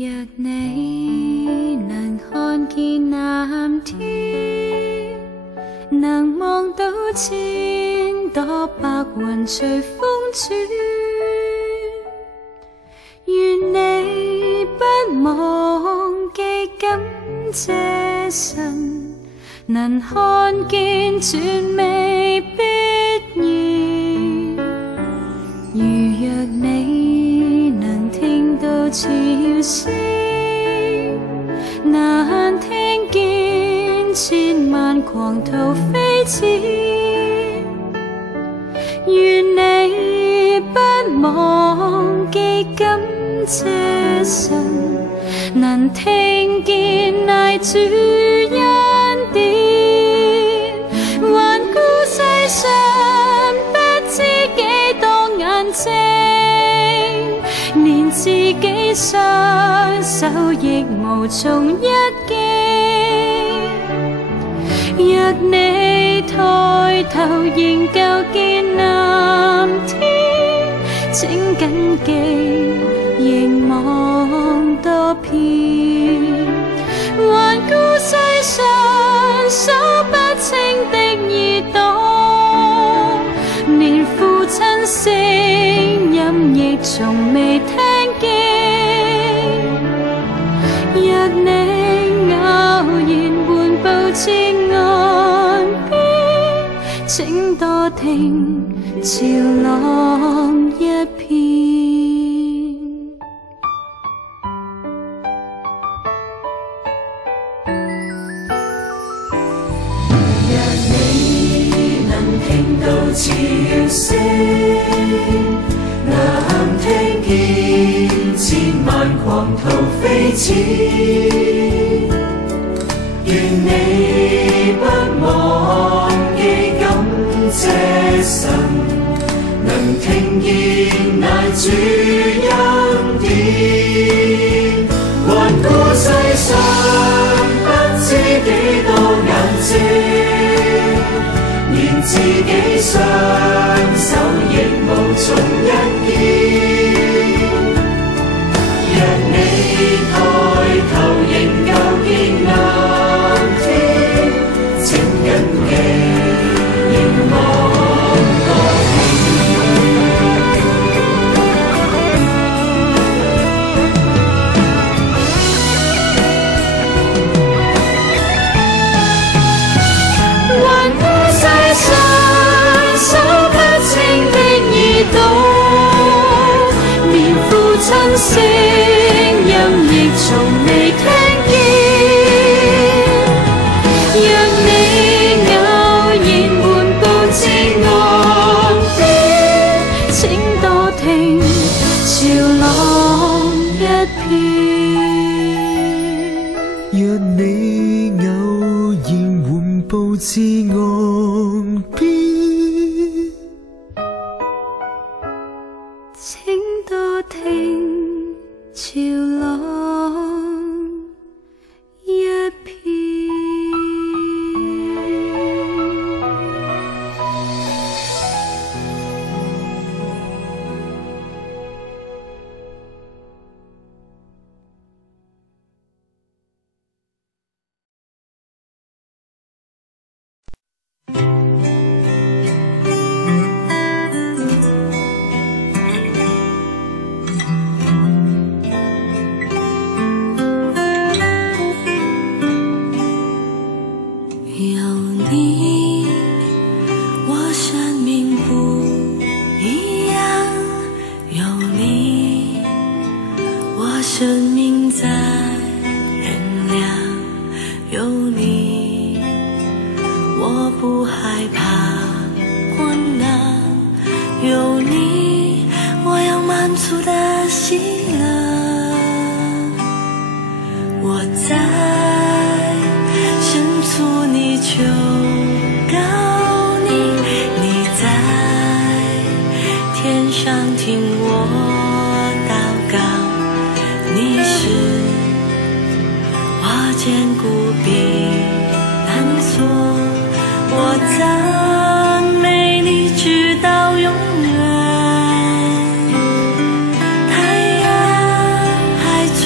若你能看見藍天，能望到千朵白雲隨風轉，願你不忘記感謝神，能看見全未必然。如若你能聽到潮聲，能聽見千萬狂濤飛濺，願你不忘記感謝神，能聽見愛主恩典，環顧世上不知幾多眼睛，連自己雙手亦無從一擊。若你抬頭仍舊見藍天，請緊記凝望多遍，環顧世上數不清的耳朵，連父親聲音亦從未聽見。若你偶然緩步至岸邊，請多聽潮浪一片。若你能聽到潮聲，能聽見千萬狂濤飛濺，願你不忘記感謝神，能聽見愛主恩典，環顧世上不知幾多眼睛，連自己雙手亦無從一肩。若你抬頭仍舊見藍天，請緊記凝望多環顧世上數不清的耳朵，連父親聲音亦從未聽見。若你偶然緩步至岸邊，請多聽潮浪一片。若你偶然緩步至岸邊，請多聽潮浪一片。赞美你直到永远。太阳还存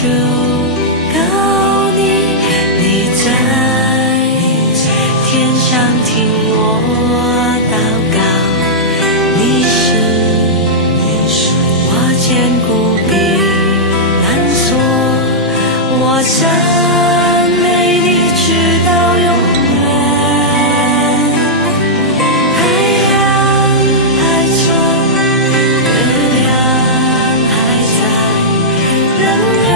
求告你，你在天上听我祷告，你是我坚固避难所，我赞美你直到永远。海洋海中，月亮还在，仍有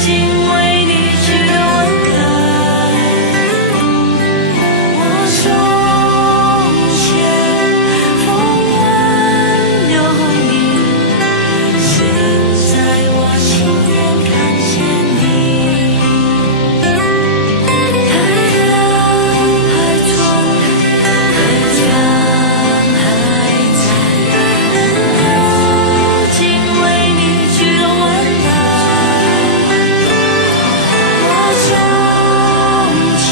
敬畏你之温暖。我胸前风温有你，现在我亲眼看见你。海洋海中，月亮还在，仍有敬畏你之温暖。我胸前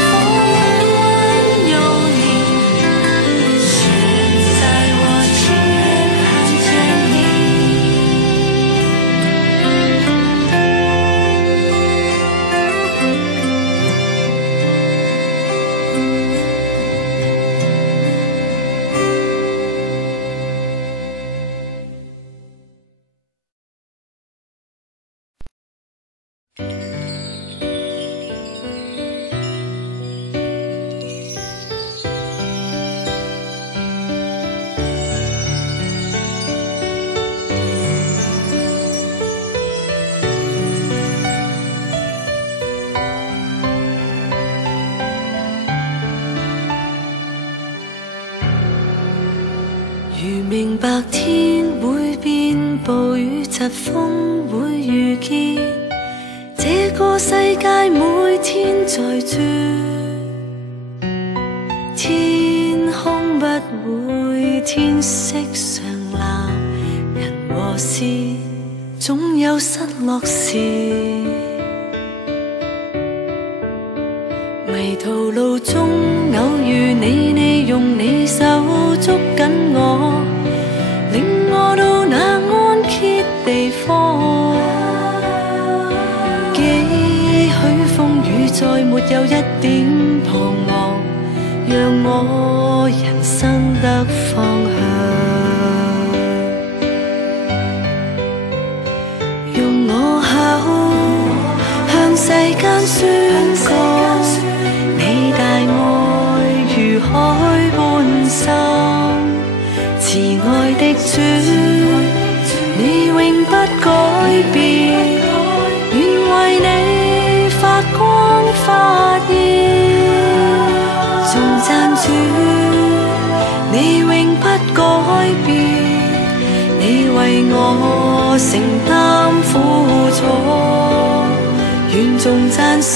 风温有你，现在我亲眼看见你。如明白天會變，暴雨疾風會遇見，這個世界每天在轉，天空不會天色常藍，人和事總有失落時，迷途路中偶遇你，你用你手捉緊我，令我到那安歇地方。幾許風雨再沒有一點彷徨，讓我人生得方向。用我口向世間宣告，你大愛如海般深，慈愛的主，你永不改變，願為你發光發熱，頌讚主，你永不改變，你為我承擔苦楚，願頌讚聲